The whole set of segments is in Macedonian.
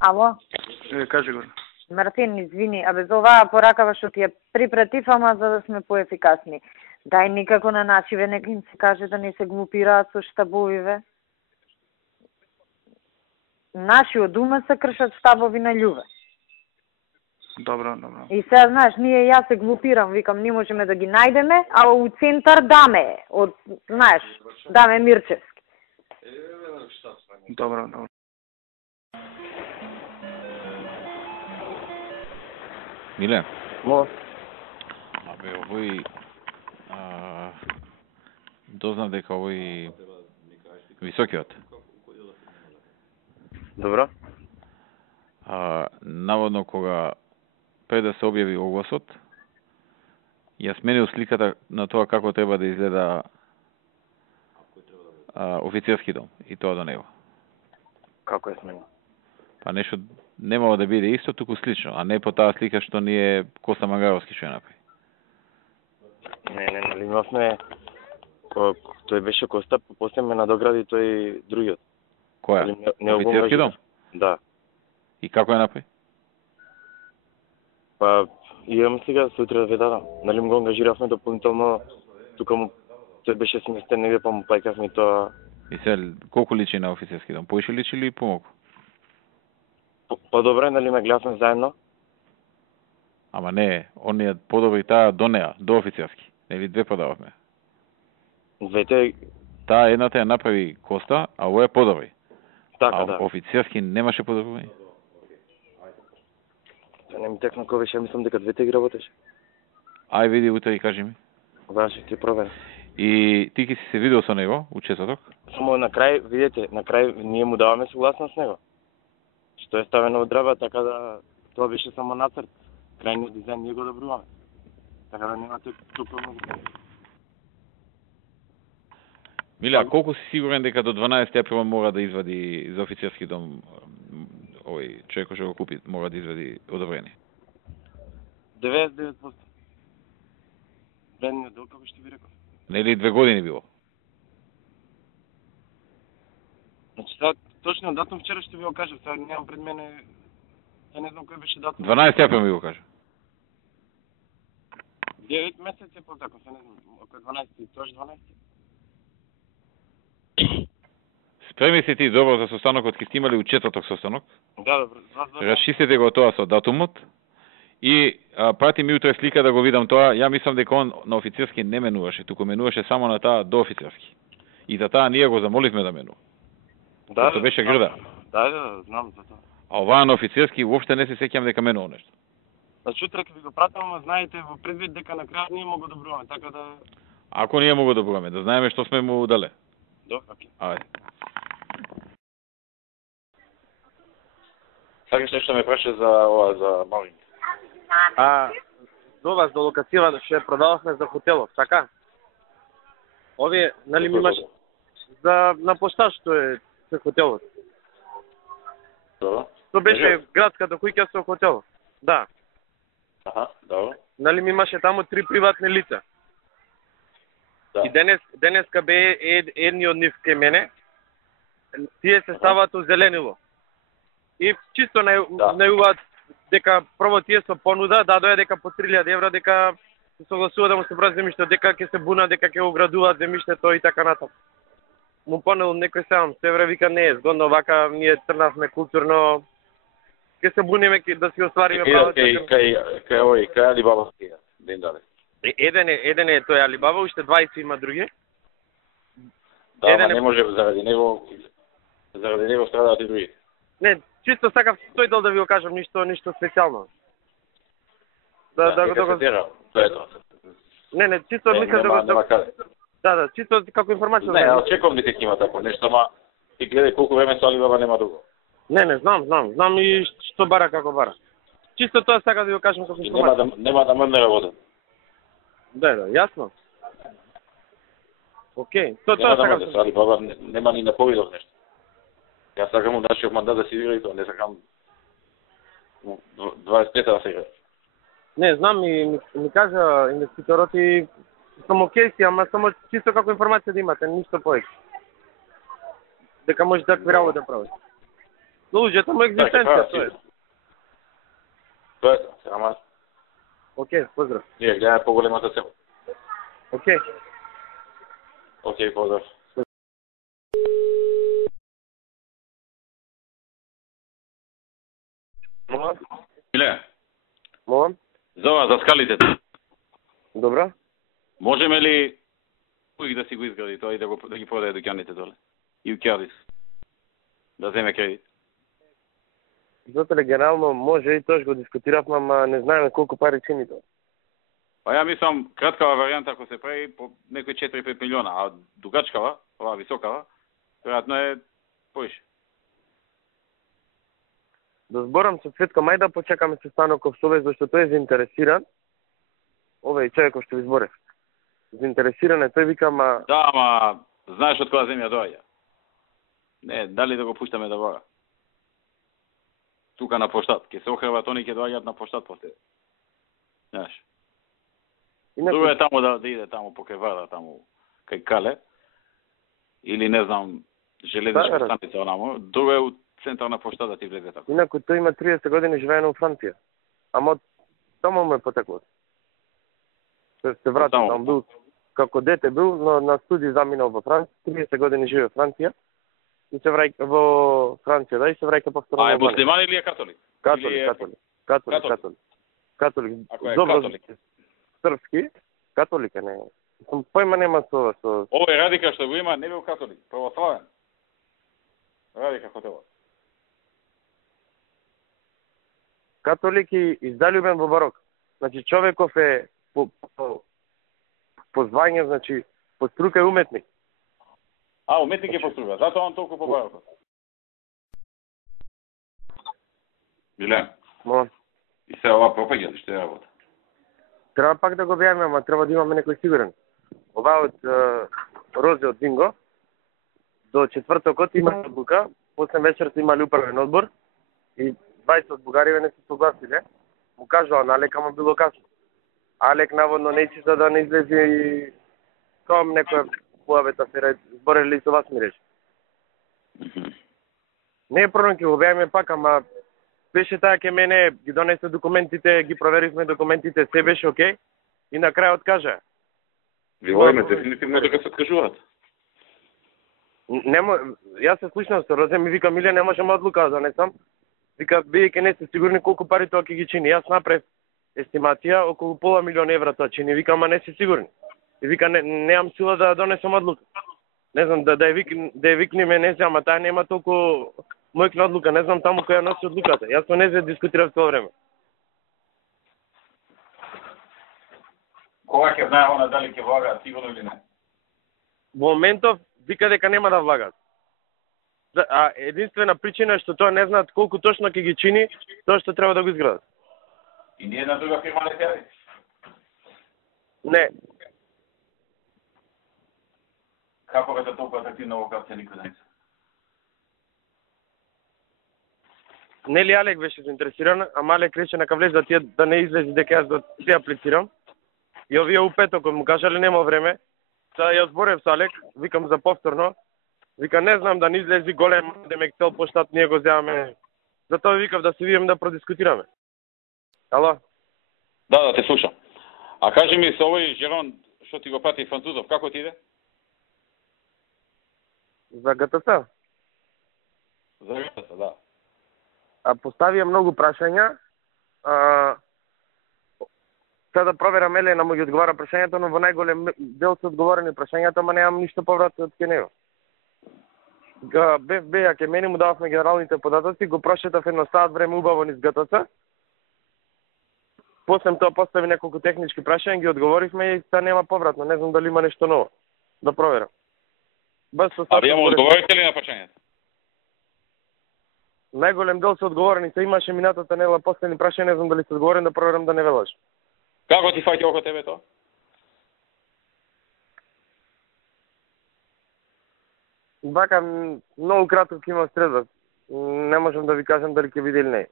Ало? Кажи го. Мартин, извини, абе за оваа поракава што ти ја припретив, ама за да сме поефикасни. Дај никако на нашиве, нека им се каже да не се глупираат со штабовиве. Наши од ума се кршат штабови на љуве. Добро, добро. И сега, знаеш, јас се глупирам, викам, не можеме да ги најдеме, а у центар даме, од, знаеш, даме Мирчевски. Добро, добро. Миле? Во? Абе, овој... дознав дека овој... високиот. Добро. Наводно кога пред да се објави огласот, ја сменил сликата на тоа како треба да изгледа офицерски дом и тоа до него. Како е сменил? Па нешто немало да биде исто, туку слично, а не по таа слика што ни е Коста Мангаровски што ја направи. Не, нали имавме... Тој беше Коста, после ме надогради тој другиот. Која? Офицерски дом? Да. И како ја направи? Па, имам сега сутре да ве дадам. Нали го ангажиравме дополнително, тука му тој беше сместен негде, па му плаќавме тоа. И се, колку личи на офицерски дом? Поише личи или помалку? По-добре, нали ме гледавме заедно? Ама не, оние подобри таа до неа, до офицерски. Нели две продававме. Двете... Таа едната ја направи Коста, а ово е подобри. Така, да. Офицерски немаше подобри. Не ми текна кој беше, мислам дека двете ги работеше. Ај види утре и кажи ми. Важи, ти проверам. И ти ки си се видел со него, у четврток? Само на крај, видите, на крај ние му даваме согласност с него. Што е ставено од древа, така да тоа беше само нацрт. Крајниот дизајн ние го одобруваме. Така да немате тука многу. Миле, а колку си сигурен дека до 12 април мора да извади за офицерски дом овој човек кој го купи, мора да извади одобрение? 99%. Бедниот дел, како што ви реков. Нели 2 години било? Значи, сега точниот датум вчера што ви го кажав, сега немам пред мене, ја не знам кој беше датум. 12 април ми го кажа. 9 месеци по така, се не знам, околу 12, тоаш 12. Спреми се ти добро за состанокот ки сте имали у четврток состанок. Да, добро. Расчистете го тоа со датумот и прати ми утре слика да го видам тоа. Ја мислам дека он на офицерски не менуваше, туку менуваше само на таа до офицерски. И за таа ние го замоливме да менува. Да, тоа беше грда. Да, знам за тоа. А оваа на офицерски уопште не се сеќам дека менува нешто. Значи утре ќе ви го пратам, ама знаете во предвид дека на крајот ние му го добруваме, така да... Ако ние му го добруваме, да знаеме што сме му дале. Добро, окей. Ајде. Сакаш нешто ме праша за ова, за Малин? До вас, до локацијава, што ја продававме за хотелот, така? Овие, нали ми имаш за на посташ што е за хотелот. Добро. Тоа беше градската куќа со хотел. Да. Аха, добро. Нали ми имаше таму 3 приватни лица. Да. И денеска бе едни од нив ке мене. Тие се ставаат у зеленило. И чисто најуваат дека прво тие со понуда дадоа дека по 3000 евра дека се согласува да му се бра земјиште, дека ќе се буна, дека ќе оградуваат земјиштето и така натаму. Му понел некој сам, се евра вика не е згодно вака, ние трнавме културно, ќе се буниме да си оствариме правото. Кај Алибаба ден даде. Еден е тој Алибаба, уште 20 има други. Да, ама не може заради него страдаат и други. Не, чисто сакав тој дел да ви го кажам, ништо специјално. Нека се тера, тоа е тоа. Не, чисто мислам да го... Да, чисто како информација. Не, очекувам дека ќе има тако нешто, ама ти гледај колку време со Алибаба нема дуго. Не, знам и што бара како бара. Чисто тоа сакам да ви го кажам како информација. Нема да мрне работа. Да, јасно. Океј, тоа сакам. да Нема Алибаба нема ни на повидов нешто. Јас сакам у нашиот мандат да се игра и тоа, не сакам 25-та да се игра. Не, знам и ми кажа инвеститорот и сум окей си, ама само чисто како информација да имате, ништо повеќе. Дека може такви работи да правите. Служата му екзистенција, тоа е. Тоа е, ама Океј, поздрав. ние гледаме поголемата цел. Океј. Океј, поздрав. Миле, Молам? за за скалите. Добро. Можеме ли кој да си го изгради тоа и да ги продаде дуќаните доле? И Укјадис. Да земе кредит. Затоа генерално може и тоа го дискутиравме, ама не знаеме колку пари чини тоа. Па ја мислам краткава варијанта ако се прави по некои 4-5 милиона, а дугачкава, ова високава, веројатно е поише. Да зборам со Цветко, мај да почекаме со Станоков Сове, зашто тој е заинтересиран. Овој човекот што ви зборев. Заинтересиран е, тој вика, ама... Да, ама знаеш од која земја доаѓа? Не, дали да го пуштаме да бора? Тука на поштат, ќе се охрват, они ќе доаѓаат на поштат после. Знаеш. Друго е таму да иде таму покрај Варда, таму кај Кале. Или не знам, железничка станица онамо. Друго е у центарна пошта да ти влезе така. Инаку тој има 30 години живеење во Франција. Ама таму му е потекло. Се врати таму бил како дете бил, но на студии заминал во Франција, 30 години живее во Франција. И се враќа во Франција, да, и се враќа повторно. А е муслиман или е католик? Католик. Ако е Добро, католик. Српски, католик е, не. Сум појма нема со... Овој Радика што го има не бил католик, православен. Радика хотелот. Католик и издалюбен во барок. Значи човеков е по звање, значи по струка е уметник. А, уметник е по струка, затоа он толку по барокот. Милен, и се ова пропаѓа, што е работа? Треба пак да го објавиме, ама треба да имаме некој сигурен. Ова од Розе од Динго до четвртокот има одлука, после вечерта имали управен одбор и 20 од бугариве не се согласиле. Му кажува на Алек, ама било касно. Алек наводно не за да не излезе и ком некоја појавета се зборели со вас ми рече. Не е проблем, ќе го објавиме пак, ама беше таа ке мене, ги донесе документите, ги проверивме документите, се беше окей, и на крајот кажа. Ви воиме дефинитивно дека се откажуваат. Јас се слушнав со Розе, ми вика, Миле, не можам одлука да донесам. Вика, бидејќи не сте сигурни колку пари тоа ќе ги чини. Јас направив естимација, околу пола милион евра тоа чини. Вика, ама не се сигурни. И вика, немам сила да донесам одлука. Не знам, да ја викнеме, не знам, ама таа нема толку мојкна одлука, не знам таму која носи одлуката. Јас со незе дискутирав тоа време. Кога ќе знае она дали ќе влагаат сигурно или не? Во моментов вика дека нема да влагаат. А единствена причина е што тоа не знаат колку точно ќе ги чини тоа што треба да го изградат. И ни една друга фирма не се. Не. Како е толку атрактивна локација никој не се? Нели Алек беше заинтересиран, ама Алек рече нека влез да не излези дека јас да се аплицирам. И овие у петокот му кажале нема време. Сега ја зборев со Алек, викам за повторно. Вика не знам да не излези голем демек цел поштат ние го земаме. Затоа викав да се видиме да продискутираме. Ало? Да, те слушам. А кажи ми со овој Жерон што ти го прати французов, како ти иде? За ГТЦ? За ГТЦ, да. Поставија многу прашања. Сега да проверам Елена му ги одговара прашањето, но во најголем дел се одговорени прашањата, ама немам ништо повратно од ке него. БФБ, ја ке мене му дававме генералните податоци, го прошетав едно саат време убаво низ ГТЦ. После тоа постави неколку технички прашања, ги одговоривме и сега нема повратно. Не знам дали има нешто ново. Да проверам. А вие му одговорите ли на прашањето? Најголем дел се одговорени, се имаше минатата недела последни прашања, не знам дали се одговорен, да проверам да не велаш. Како ти фаќа околу тебе тоа? Вака, многу кратко ќе има средба. Не можам да ви кажам дали ќе биде или не.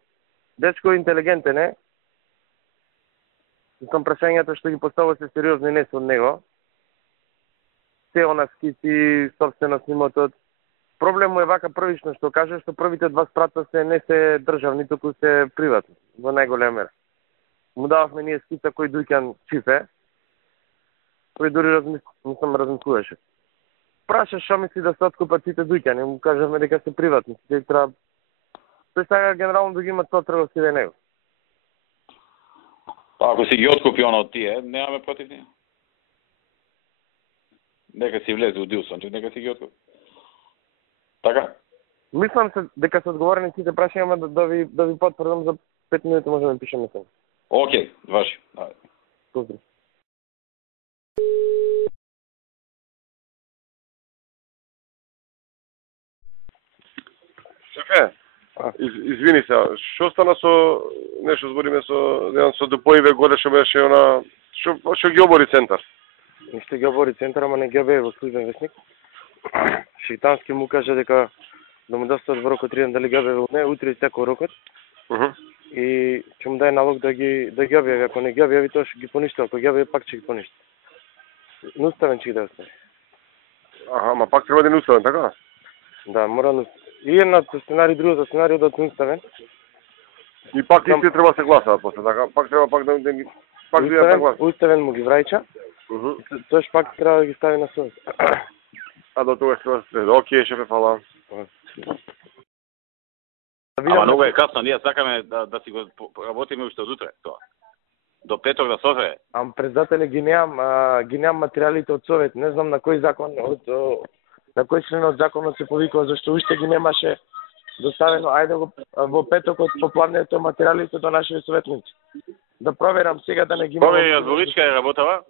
Дечко е интелигентен, не? Искам прашањата што ги поставува се сериозни, не се од него. Се она скици, собствено снимотот. проблемот е вака првично што каже што првите два спрата не се државни, туку се приватни во најголема мера. Му дававме ние скица кој Дуќан Чифе, кој дури размислуваше. Праша што мисли да се откупат сите Дуќани, му кажавме дека се приватни, тој треба тој сега генерално да ги има тоа трговски да него. Па ако си ги откупи оно од тие, немаме против ние. Нека си влезе у Дилсон, нека си ги откупи. Така? Мислам се дека се одговорени сите прашања да ви потврдам за 5 минути можеме да пишеме сега. Океј, ваши. Ајде. Поздрав. Шефе, извини се, што стана со нешто збориме со еден со Депоиве горе што беше она што ги обори центар. Ништо ги обори центар, ама не ги објави во службен весник. Шејтански му каже дека да му достават во рокот 3 ден дали ги објави не, утре истекол рокот. И ќе му дај налог да ги објави, ако не ги објави тоа ќе ги поништи, ако ги објави пак ќе ги поништи. Неуставен ќе ги да остави. Аха, ама пак треба да е уставен, така? Да, мора да и едната сценарий, другата сценарий да неуставен. И пак тие треба се гласаат после, така? Пак треба пак да ги пак да гласаат. Уставен му ги враќа. Тоаш пак треба да ги стави на совест. А до тоа ќе се. Океј, шефе, фала. Ама многу е касно, ние сакаме да си го работиме уште од утре тоа. До петок да софре. Ам председателе ги немам материјалите од совет. Не знам на кој закон на кој член од законот се повикува, зашто уште ги немаше доставено. Ајде го во петокот попладнето материјалите до нашите советници. Да проверам сега да не ги имам. Провери Јазовичка е работава.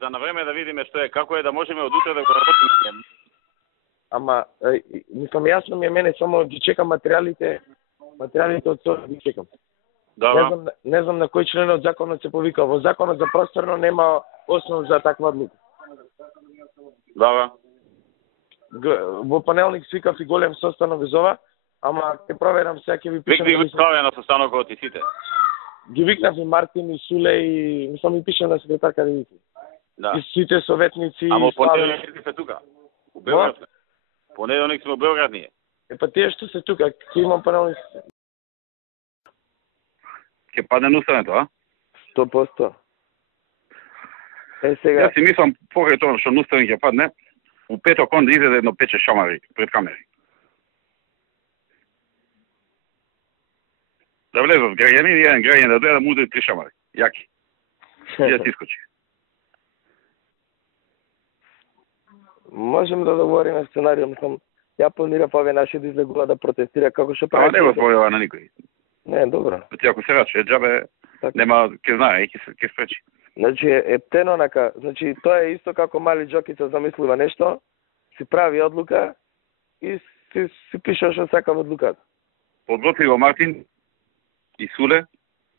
За на време да видиме што е, како е да можеме од утре да го работиме. Ама мислам јасно ми е мене само ги чекам материјалите од совет ги чекам. Да. Не знам на кој член од законот се повика. Во законот за просторно нема основ за таква одлука. Да. Во понеделник свикав и голем состанок за ова, ама ќе проверам сега ќе ви пишам. Викни го ставя на состанокот и сите. Ги викнав и Мартин и Суле и мислам ми пишам на секретарка да види. Да. И сите советници. Ама понеделник се тука. У Белград. Понеделник сме во Белград ние. Па тие што се тука, ќе имам понеделник. Ќе падне нуставето, а? 100%. Сега. Јас си мислам покрај тоа што нуставен ќе падне, у петок он да изеде едно пече шамари пред камери. Да влезат граѓани и еден граѓан да дојде да му удари 3 шамари. Јаки. И да ти искочи. Можем да договориме сценаријум, мислам, ја планирав овие наши да излегува да протестира како што прави. Не го зборува на никој. Не, добро. Ти ако се раче, џабе нема ќе знае и ќе спречи. Значи е птено онака, значи тоа е исто како мали Џокица замислува нешто, си прави одлука и си пише што сака во одлуката. Подготви го Мартин и Суле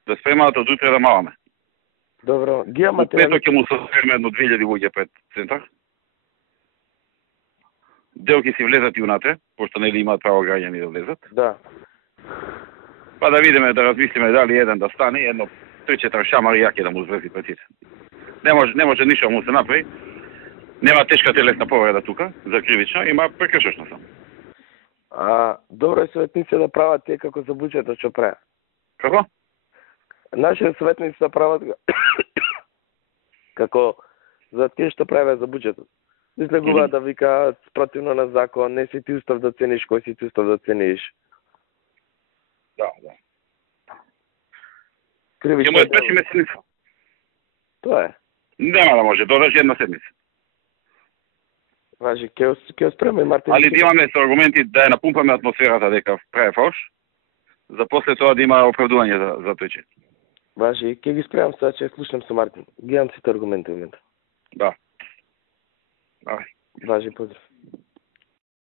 да спремаат од утре да маламе. Добро, ги има материјали. Петок ќе му составиме едно 2000 луѓе пред центар. Дел ќе си влезат и унатре, пошто нели имаат право граѓани да влезат. Да. Па да видиме, да размислиме дали еден да стане, едно 3-4 шамари јаки да му зврзи пред сите. Не може ништо му се направи. Нема тешка телесна повреда тука, за кривично, има прекршечно само. Добро е советници да прават тие како за буџетот што прават. Како? Нашите советници да прават како за тие што прават за буџетот. Излегуваат да викаат спротивно на закон, не си ти устав да цениш, кој си ти устав да цениш. Да. Кривично. Ќе му спречиме седмица. Тоа е. Нема да може, додржи една седмица. Важи, ќе спреме Мартин. Али да имаме со аргументи да ја напумпаме атмосферата дека прави фалш, за после тоа да има оправдување за тој. Важи, ќе ги спремам сега, ќе слушам со Мартин. Ги имам сите аргументи во момента. Да. Важи, поздрав.